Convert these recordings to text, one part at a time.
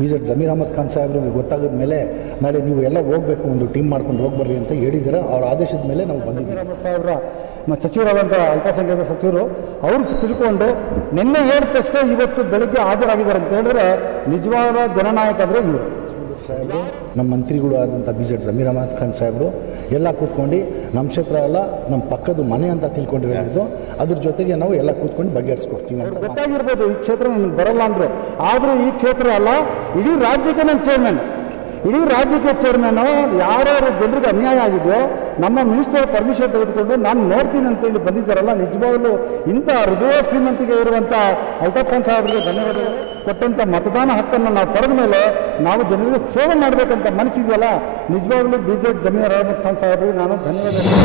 BZ Zameer Ahmed Khan ಸಾಹೇಬ್ರಿಗೆ ಗೊತ್ತಾಗದ ಮೇಲೆ ನಾಳೆ ನೀವು ಎಲ್ಲ ಹೋಗಬೇಕು, ಒಂದು ಟೀಮ್ ಮಾಡ್ಕೊಂಡು ಹೋಗ್ಬರ್ರಿ ಅಂತ ಹೇಳಿದ್ದಾರೆ. ಅವ್ರ ಆದೇಶದ ಮೇಲೆ ನಾವು ಬಂದಿದ್ದೀವಿ. ಅಹಮದ್ ಸಾಹೇಬ್ರ ಸಚಿವರಾದಂಥ ಅಲ್ಪಸಂಖ್ಯಾತ ಸಚಿವರು ಅವರು ತಿಳ್ಕೊಂಡು ನಿನ್ನೆ ಹೇಳಿದ ತಕ್ಷಣ ಇವತ್ತು ಬೆಳಗ್ಗೆ ಹಾಜರಾಗಿದ್ದಾರೆ ಅಂತ ಹೇಳಿದ್ರೆ ನಿಜವಾದ ಜನನಾಯಕ ಅಂದರೆ ಇವರು ಸಾಹೇಬರು, ನಮ್ಮ ಮಂತ್ರಿಗಳು ಆದಂಥ BZ ಜಮೀರ್ ಅಹಮದ್ ಖಾನ್ ಸಾಹೇಬರು ಎಲ್ಲ ಕೂತ್ಕೊಂಡು ನಮ್ಮ ಕ್ಷೇತ್ರ ಎಲ್ಲ ನಮ್ಮ ಪಕ್ಕದ ಮನೆ ಅಂತ ತಿಳ್ಕೊಂಡಿರೋದು. ಅದ್ರ ಜೊತೆಗೆ ನಾವು ಎಲ್ಲ ಕೂತ್ಕೊಂಡು ಬಗೆಹರಿಸ್ಕೊಡ್ತೀವಿ ಅಂತ. ಗೊತ್ತಾಗಿರ್ಬೋದು ಈ ಕ್ಷೇತ್ರ ನನಗೆ ಬರಲ್ಲ ಅಂದರು, ಆದರೂ ಈ ಕ್ಷೇತ್ರ ಅಲ್ಲ ಇಡೀ ರಾಜ್ಯಕ್ಕೆ ನನ್ನ ಚೇರ್ಮನ್, ಇಡೀ ರಾಜ್ಯಕ್ಕೆ ಚೇರ್ಮನ್ನು ಯಾರ್ಯಾರು ಜನರಿಗೆ ಅನ್ಯಾಯ ಆಗಿದೆಯೋ ನಮ್ಮ ಮಿನಿಸ್ಟರ್ ಪರ್ಮಿಷನ್ ತೆಗೆದುಕೊಂಡು ನಾನು ನೋಡ್ತೀನಿ ಅಂತೇಳಿ ಬಂದಿದ್ದಾರಲ್ಲ, ನಿಜವಾಗಲೂ ಇಂಥ ಹೃದಯ ಶ್ರೀಮಂತಿಗೆ ಇರುವಂಥ ಅಲ್ತಾಫ್ ಖಾನ್ ಸಾಹೇಬರಿಗೆ ಧನ್ಯವಾದಗಳು. ಕೊಟ್ಟಂಥ ಮತದಾನ ಹಕ್ಕನ್ನು ನಾವು ಪಡೆದ ಮೇಲೆ ನಾವು ಜನರಿಗೆ ಸೇವೆ ಮಾಡಬೇಕಂತ ಮನಸ್ಸಿದೆಯಲ್ಲ, ನಿಜವಾಗಲೂ BZ ಜಮೀರ್ ಅಹಮದ್ ಖಾನ್ ಸಾಹೇಬರಿಗೆ ನಾನು ಧನ್ಯವಾದಗಳು.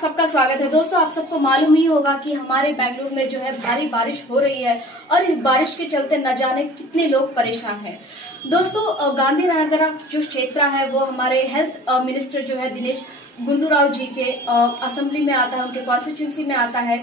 सबका स्वागत है दोस्तों। आप सबको मालूम ही होगा कि हमारे बेंगलुरु में जो है भारी बारिश हो रही है और इस बारिश के चलते न जाने कितने लोग परेशान हैं। दोस्तों गांधीनगर जो क्षेत्र है वो हमारे हेल्थ मिनिस्टर जो है दिनेश गुंडूराव जी के असेंबली में आता है, उनके कॉन्स्टिट्यूंसी में आता है।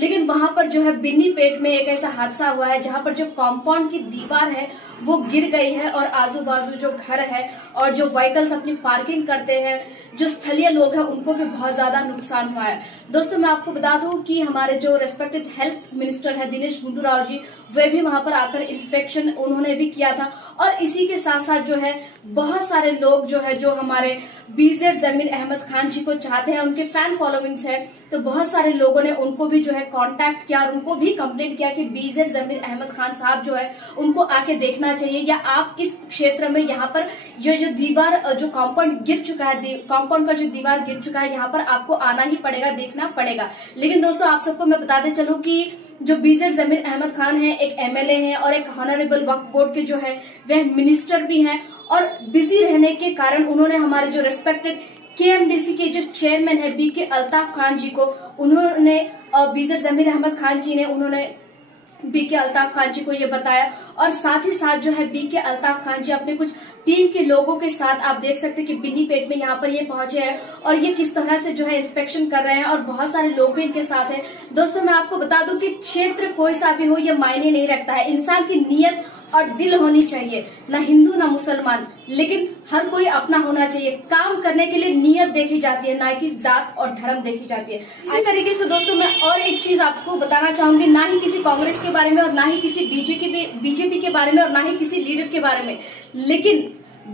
लेकिन वहां पर जो है बिन्नीपेट में एक ऐसा हादसा हुआ है जहां पर जो कॉम्पाउंड की दीवार है वो गिर गई है और आजू बाजू जो घर है और जो व्हीकल्स अपनी पार्किंग करते हैं, जो स्थलीय लोग हैं, उनको भी बहुत ज्यादा नुकसान हुआ है। दोस्तों मैं आपको बता दूं कि हमारे जो रेस्पेक्टेड हेल्थ मिनिस्टर है दिनेश गुंडूराव जी, वे भी वहां पर आकर इंस्पेक्शन उन्होंने भी किया था। और इसी के साथ साथ जो है बहुत सारे लोग जो है जो हमारे BZ जमीर अहमद खान जी को चाहते हैं, उनके फैन फॉलोइंग्स है, तो बहुत सारे लोगों ने उनको भी जो है कांटेक्ट किया और उनको भी कंप्लेंट किया कि BZ जमीर अहमद खान साहब जो है उनको आके देखना चाहिए, या आप इस क्षेत्र में यहाँ पर ये जो दीवार जो कॉम्पाउंड गिर चुका है, कॉम्पाउंड का जो दीवार गिर चुका है, यहाँ पर आपको आना ही पड़ेगा, देखना पड़ेगा। लेकिन दोस्तों आप सबको मैं बताते चलूं कि जो BZ जमीर अहमद खान है एक MLA हैं और एक हॉनरेबल वक्फ बोर्ड के जो है वह मिनिस्टर भी हैं, और बिजी रहने के कारण उन्होंने हमारे जो रेस्पेक्टेड KMDC के जो चेयरमैन है BK अल्ताफ खान जी को, उन्होंने BZ जमीर अहमद खान जी ने उन्होंने BK अल्ताफ खान जी को ये बताया। और साथ ही साथ जो है BK अल्ताफ खान जी अपने कुछ टीम के लोगों के साथ आप देख सकते हैं कि बिन्नीपेट में यहाँ पर ये पहुंचे हैं और ये किस तरह से जो है इंस्पेक्शन कर रहे हैं, और बहुत सारे लोग भी इनके साथ हैं। दोस्तों मैं आपको बता दूं कि क्षेत्र कोई सा भी हो ये मायने नहीं रखता है, इंसान की नीयत और दिल होनी चाहिए, ना हिंदू ना मुसलमान, लेकिन हर कोई अपना होना चाहिए। काम करने के लिए नीयत देखी जाती है, ना कि जात और धर्म देखी जाती है। इसी तरीके से दोस्तों मैं और एक चीज आपको बताना चाहूंगी, ना ही किसी कांग्रेस के बारे में और ना ही किसी बीजेपी के बारे में और ना ही किसी लीडर के बारे में, लेकिन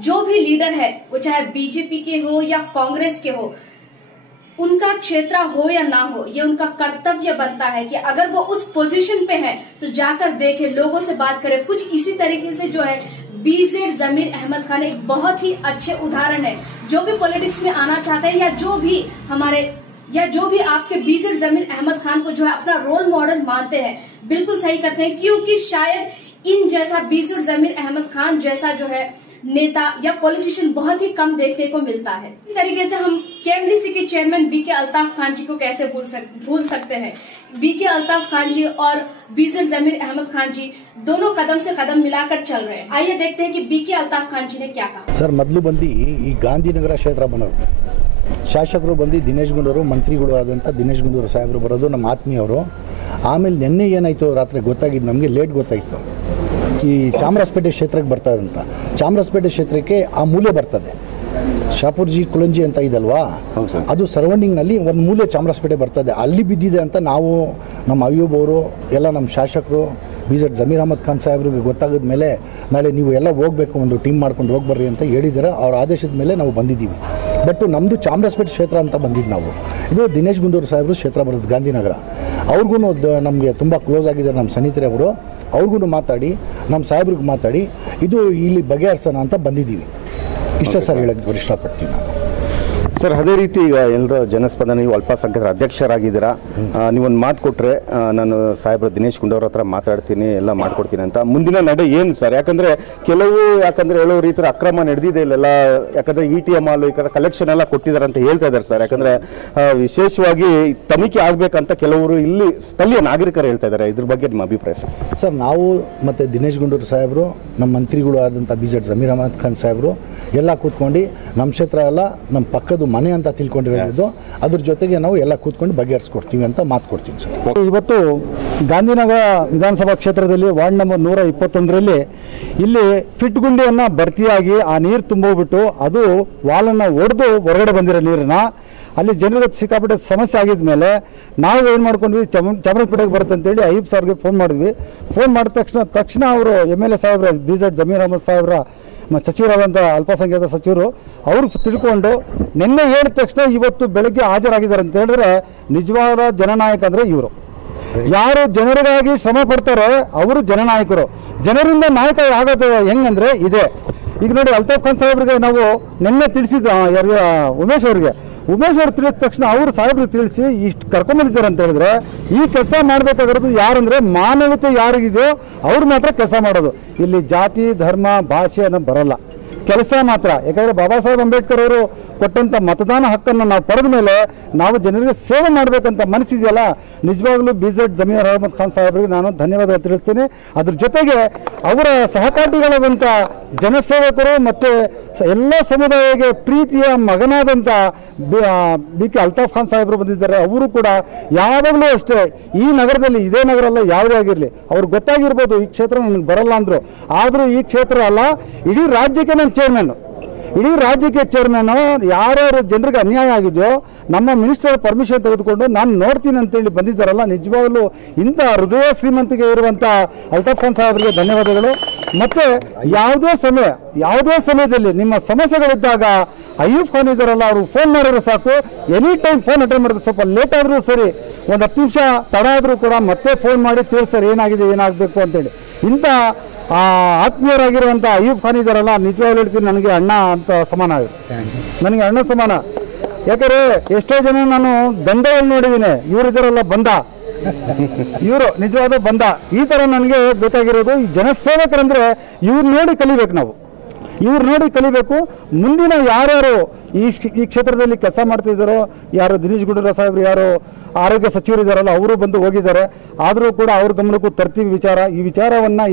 जो भी लीडर है वो चाहे बीजेपी के हो या कांग्रेस के हो, उनका क्षेत्र हो या ना हो, ये उनका कर्तव्य बनता है कि अगर वो उस पोजीशन पे है तो जाकर देखे, लोगों से बात करे। कुछ इसी तरीके से जो है BZ जमीर अहमद खान एक बहुत ही अच्छे उदाहरण है। जो भी पॉलिटिक्स में आना चाहते हैं या जो भी आपके BZ जमीर अहमद खान को जो है अपना रोल मॉडल मानते हैं, बिल्कुल सही करते हैं, क्योंकि शायद इन जैसा BZ जमीर अहमद खान जैसा जो है नेता या पॉलिटिशियन बहुत ही कम देखने को मिलता है। इस तरीके से हम KMDC के चेयरमैन BK अल्ताफ खान जी को कैसे भूल सकते हैं। BK अल्ताफ खान जी और BZ जमीर अहमद खान जी दोनों कदम से कदम मिलाकर चल रहे हैं। आइए देखते हैं कि BK अल्ताफ खान जी ने क्या कहा। सर ಮೊದಲು ಬಂದು ಈ ಗಾಂಧಿನಗರ ಕ್ಷೇತ್ರ ಬರೋದು, ಶಾಸಕರು ಬಂದು ದಿನೇಶ್ ಗುಂಡೂರು, ಮಂತ್ರಿಗಳು ಆದಂಥ ದಿನೇಶ್ ಗುಂಡೂರು ಸಾಹೇಬರು ಬರೋದು ನಮ್ಮ ಆತ್ಮೀಯವರು. ಆಮೇಲೆ ನಿನ್ನೆ ಏನಾಯಿತು ರಾತ್ರಿ ಗೊತ್ತಾಗಿದ್ದು ನಮಗೆ, ಲೇಟ್ ಗೊತ್ತಾಯಿತು, ಈ ಚಾಮರಾಜಪೇಟೆ ಕ್ಷೇತ್ರಕ್ಕೆ ಬರ್ತಾ ಅಂತ. ಚಾಮರಾಜಪೇಟೆ ಕ್ಷೇತ್ರಕ್ಕೆ ಆ ಮೂಲೆ ಬರ್ತದೆ, ಶಾಪುರ್ಜಿ ಕುಳಂಜಿ ಅಂತ ಇದಲ್ವಾ, ಅದು ಸರೌಂಡಿಂಗ್ನಲ್ಲಿ ಒಂದು ಮೂಲೆ ಚಾಮರಾಜಪೇಟೆ ಬರ್ತದೆ, ಅಲ್ಲಿ ಬಿದ್ದಿದೆ ಅಂತ ನಾವು ನಮ್ಮ ಅಯ್ಯೂಬ್ ಅವರು ಎಲ್ಲ ನಮ್ಮ ಶಾಸಕರು BZ ಜಮೀರ್ ಅಹಮದ್ ಖಾನ್ ಸಾಹೇಬ್ರಿಗೆ ಗೊತ್ತಾಗದ ಮೇಲೆ ನಾಳೆ ನೀವು ಎಲ್ಲ ಹೋಗಬೇಕು, ಒಂದು ಟೀಮ್ ಮಾಡ್ಕೊಂಡು ಹೋಗ್ಬರ್ರಿ ಅಂತ ಹೇಳಿದ್ದಾರೆ. ಅವ್ರ ಆದೇಶದ ಮೇಲೆ ನಾವು ಬಂದಿದ್ದೀವಿ. ಬಟ್ ನಮ್ಮದು ಚಾಮರಾಜಪೇಟೆ ಕ್ಷೇತ್ರ ಅಂತ ಬಂದಿದ್ದು ನಾವು. ಇದು ದಿನೇಶ್ ಗುಂಡೂರು ಸಾಹೇಬರು ಕ್ಷೇತ್ರ ಬರೋದು ಗಾಂಧಿನಗರ. ಅವ್ರಿಗೂ ನಮಗೆ ತುಂಬ ಕ್ಲೋಸ್ ಆಗಿದ್ದಾರೆ ನಮ್ಮ ಸನ್ನಿಹಿತರೆ ಅವರು. ಅವ್ರಿಗೂ ಮಾತಾಡಿ ನಮ್ಮ ಸಾಹೇಬ್ರಿಗೆ ಮಾತಾಡಿ ಇದು ಇಲ್ಲಿ ಬಗೆಹರಿಸೋಣ ಅಂತ ಬಂದಿದ್ದೀವಿ. ಇಷ್ಟ ಸರ್ ಹೇಳಕ್ಕೆ ಇಷ್ಟಪಡ್ತೀನಿ ನಾನು. ಸರ್, ಅದೇ ರೀತಿ ಈಗ ಎಲ್ಲರ ಜನಸ್ಪಂದನೆ, ನೀವು ಅಲ್ಪಸಂಖ್ಯಾತರ ಅಧ್ಯಕ್ಷರಾಗಿದ್ದೀರಾ, ನೀವೊಂದು ಮಾತು ಕೊಟ್ಟರೆ ನಾನು ಸಾಹೇಬ್ರ ದಿನೇಶ್ ಗುಂಡೂರ ಹತ್ರ ಮಾತಾಡ್ತೀನಿ, ಎಲ್ಲ ಮಾಡ್ಕೊಡ್ತೀನಿ ಅಂತ. ಮುಂದಿನ ನಡೆ ಏನು ಸರ್? ಯಾಕಂದರೆ ಹೇಳೋ ರೀತಿ ಅಕ್ರಮ ನಡೆದಿದೆ ಇಲ್ಲೆಲ್ಲ. ಯಾಕಂದರೆ ETM ಹಾಲು ಈ ಕಡೆ ಕಲೆಕ್ಷನ್ ಎಲ್ಲ ಕೊಟ್ಟಿದ್ದಾರೆ ಅಂತ ಹೇಳ್ತಾ ಇದ್ದಾರೆ ಸರ್. ಯಾಕಂದರೆ ವಿಶೇಷವಾಗಿ ತನಿಖೆ ಆಗಬೇಕಂತ ಕೆಲವರು ಇಲ್ಲಿ ಸ್ಥಳೀಯ ನಾಗರಿಕರು ಹೇಳ್ತಾ ಇದ್ದಾರೆ. ಇದ್ರ ಬಗ್ಗೆ ನಿಮ್ಮ ಅಭಿಪ್ರಾಯ ಸರ್? ಸರ್, ನಾವು ಮತ್ತು ದಿನೇಶ್ ಗುಂಡೂರು ಸಾಹೇಬರು, ನಮ್ಮ ಮಂತ್ರಿಗಳು ಆದಂಥ BZ ಜಮೀರ್ ಅಹಮದ್ ಖಾನ್ ಸಾಹೇಬರು ಎಲ್ಲ ಕೂತ್ಕೊಂಡು ನಮ್ಮ ಕ್ಷೇತ್ರ ಎಲ್ಲ ನಮ್ಮ ಪಕ್ಕದ ಮನೆ ಅಂತ ತಿಳ್ಕೊಂಡಿರೋದು, ಅದ್ರ ಜೊತೆಗೆ ನಾವು ಎಲ್ಲ ಕೂತ್ಕೊಂಡು ಬಗೆಹರಿಸ್ಕೊಡ್ತೀವಿ ಅಂತ ಮಾತು ಕೊಡ್ತೀವಿ ಸರ್. ಇವತ್ತು ಗಾಂಧಿನಗರ ವಿಧಾನಸಭಾ ಕ್ಷೇತ್ರದಲ್ಲಿ ವಾರ್ಡ್ ನಂಬರ್ 121ರಲ್ಲಿ ಇಲ್ಲಿ ಫಿಟ್ ಗುಂಡಿಯನ್ನು ಭರ್ತಿಯಾಗಿ ಆ ನೀರು ತುಂಬೋಗ್ಬಿಟ್ಟು ಅದು ವಾಲನ್ನು ಒಡೆದು ಹೊರಗಡೆ ಬಂದಿರೋ ನೀರನ್ನು ಅಲ್ಲಿ ಜನರಿಗೆ ಸಿಕ್ಕಾಪಟ್ಟೆ ಸಮಸ್ಯೆ ಆಗಿದ ಮೇಲೆ ನಾವು ಏನು ಮಾಡ್ಕೊಂಡ್ವಿ, ಚಾಮರಾಜಪೇಟೆಗೆ ಬರುತ್ತೆ ಅಂತೇಳಿ ಅಯ್ಯೂಬ್ ಸಾರ್ಗೆ ಫೋನ್ ಮಾಡಿದ್ವಿ. ಫೋನ್ ಮಾಡಿದ ತಕ್ಷಣ ಅವರು MLA ಸಾಹೇಬ್ರ BZ ಜಮೀರ್ ಅಹಮದ್ ಸಾಹೇಬ್ರ ಸಚಿವರಾದಂಥ ಅಲ್ಪಸಂಖ್ಯಾತ ಸಚಿವರು ಅವರು ತಿಳ್ಕೊಂಡು ನಿನ್ನೆ ಹೇಳಿದ ತಕ್ಷಣ ಇವತ್ತು ಬೆಳಗ್ಗೆ ಹಾಜರಾಗಿದ್ದಾರೆ ಅಂತ ಹೇಳಿದ್ರೆ ನಿಜವಾದ ಜನನಾಯಕ ಅಂದರೆ ಇವರು. ಯಾರು ಜನರಿಗಾಗಿ ಶ್ರಮ ಪಡ್ತಾರೆ ಅವರು ಜನನಾಯಕರು. ಜನರಿಂದ ನಾಯಕ ಆಗೋದು ಹೆಂಗಂದ್ರೆ ಇದೆ. ಈಗ ನೋಡಿ, ಅಲ್ತಾಫ್ ಖಾನ್ ಸಾಹೇಬ್ರಿಗೆ ನಾವು ನಿನ್ನೆ ತಿಳಿಸಿದ ಉಮೇಶ್ ಅವರು ತಿಳಿಸಿದ ತಕ್ಷಣ ಅವರು ಸಾಹೇಬ್ರಿಗೆ ತಿಳಿಸಿ ಇಷ್ಟು ಕರ್ಕೊಂಬಂದಿದ್ದಾರೆ ಅಂತ ಹೇಳಿದ್ರೆ ಈ ಕೆಲಸ ಮಾಡಬೇಕಾಗಿರೋದು ಯಾರಂದರೆ ಮಾನವತೆ ಯಾರಿಗಿದೆಯೋ ಅವ್ರು ಮಾತ್ರ ಕೆಲಸ ಮಾಡೋದು. ಇಲ್ಲಿ ಜಾತಿ ಧರ್ಮ ಭಾಷೆ ಅನ್ನೋ ಬರಲ್ಲ, ಕೆಲಸ ಮಾತ್ರ. ಯಾಕಂದರೆ ಬಾಬಾ ಸಾಹೇಬ್ ಅಂಬೇಡ್ಕರ್ ಅವರು ಕೊಟ್ಟಂಥ ಮತದಾನ ಹಕ್ಕನ್ನು ನಾವು ಪಡೆದ ಮೇಲೆ ನಾವು ಜನರಿಗೆ ಸೇವೆ ಮಾಡಬೇಕಂತ ಮನಸ್ಸಿದೆಯಲ್ಲ, ನಿಜವಾಗ್ಲೂ BZ ಜಮೀರ್ ಅಹಮದ್ ಖಾನ್ ಸಾಹೇಬ್ರಿಗೆ ನಾನು ಧನ್ಯವಾದ ತಿಳಿಸ್ತೀನಿ. ಅದ್ರ ಜೊತೆಗೆ ಅವರ ಸಹಪಾಠಿಗಳಾದಂಥ ಜನಸೇವಕರು ಮತ್ತು ಎಲ್ಲ ಸಮುದಾಯಕ್ಕೆ ಪ್ರೀತಿಯ ಮಗನಾದಂಥ BK ಅಲ್ತಾಫ್ ಖಾನ್ ಸಾಹೇಬರು ಬಂದಿದ್ದಾರೆ. ಅವರು ಕೂಡ ಯಾವಾಗಲೂ ಅಷ್ಟೇ ಈ ನಗರದಲ್ಲಿ, ಇದೇ ನಗರ ಅಲ್ಲ ಯಾವುದೇ ಆಗಿರಲಿ, ಅವ್ರಿಗೆ ಗೊತ್ತಾಗಿರ್ಬೋದು ಈ ಕ್ಷೇತ್ರ ನನಗೆ ಬರಲ್ಲ ಅಂದರು. ಆದರೂ ಈ ಕ್ಷೇತ್ರ ಅಲ್ಲ, ಇಡೀ ರಾಜ್ಯಕ್ಕೆ ನಾನು ಚೇರ್ಮನ್ನು. ಇಡೀ ರಾಜ್ಯಕ್ಕೆ ಚೇರ್ಮನ್ನು ಯಾರ್ಯಾರು ಜನರಿಗೆ ಅನ್ಯಾಯ ಆಗಿದೆಯೋ ನಮ್ಮ ಮಿನಿಸ್ಟರ್ ಪರ್ಮಿಷನ್ ತೆಗೆದುಕೊಂಡು ನಾನು ನೋಡ್ತೀನಿ ಅಂತೇಳಿ ಬಂದಿದ್ದಾರಲ್ಲ, ನಿಜವಾಗಲೂ ಇಂಥ ಹೃದಯ ಶ್ರೀಮಂತಿಗೆ ಇರುವಂಥ ಅಲ್ತಾಫ್ ಖಾನ್ ಸಾಹೇಬರಿಗೆ ಧನ್ಯವಾದಗಳು. ಮತ್ತು ಯಾವುದೇ ಸಮಯದಲ್ಲಿ ನಿಮ್ಮ ಸಮಸ್ಯೆಗಳಿದ್ದಾಗ ಅಯ್ಯೂಬ್ ಖಾನ್ ಇದ್ದಾರಲ್ಲ, ಅವರು ಫೋನ್ ಮಾಡಿದ್ರೆ ಸಾಕು, ಎನಿ ಟೈಮ್ ಫೋನ್ ಅಟೆಂಡ್ ಮಾಡಿದ್ರೆ, ಸ್ವಲ್ಪ ಲೇಟ್ ಆದರೂ ಸರಿ, ಒಂದು 10 ನಿಮಿಷ ತಡ ಆದರೂ ಕೂಡ ಮತ್ತೆ ಫೋನ್ ಮಾಡಿ ತಿಳಿಸ್ತಾರೆ ಏನಾಗಿದೆ ಏನಾಗಬೇಕು ಅಂತೇಳಿ. ಇಂಥ ಆತ್ಮೀಯರಾಗಿರುವಂಥ ಅಯ್ಯೂಬ್ ಖಾನ್ ಇದ್ದಾರಲ್ಲ, ನಿಜವಾಗ್ಲೂ ಹೇಳ್ತೀನಿ, ನನಗೆ ಅಣ್ಣ ಅಂತ ಸಮಾನ ಆಗುತ್ತೆ. ನನಗೆ ಅಣ್ಣ ಸಮಾನ. ಯಾಕಂದರೆ ಎಷ್ಟೋ ಜನ ನಾನು ಬಂಧದಲ್ಲಿ ನೋಡಿದ್ದೀನಿ, ಇವರಿದ್ದಾರಲ್ಲ ಬಂಧ, ಇವರು ನಿಜವಾದ ಬಂಧ. ಈ ಥರ ನನಗೆ ಬೇಕಾಗಿರೋದು ಈ ಜನಸೇವಕರಂದರೆ ಇವ್ರು ನೋಡಿ ಕಲಿಬೇಕು. ನಾವು ಇವ್ರು ನೋಡಿ ಕಲಿಬೇಕು. ಮುಂದಿನ ಯಾರ್ಯಾರು ಈ ಕ್ಷೇತ್ರದಲ್ಲಿ ಕೆಲಸ ಮಾಡ್ತಿದ್ದಾರೋ, ಯಾರು ದಿನೇಶ್ ಗುಂಡೂರಾವ್ ಸಾಹೇಬ್ರು, ಯಾರು ಆರೋಗ್ಯ ಸಚಿವರು ಇದ್ದಾರಲ್ಲ, ಅವರು ಬಂದು ಹೋಗಿದ್ದಾರೆ. ಆದರೂ ಕೂಡ ಅವ್ರ ಗಮನಕ್ಕೂ ತರ್ತೀವಿ ಈ ವಿಚಾರವನ್ನು ಇಲ್ಲಿ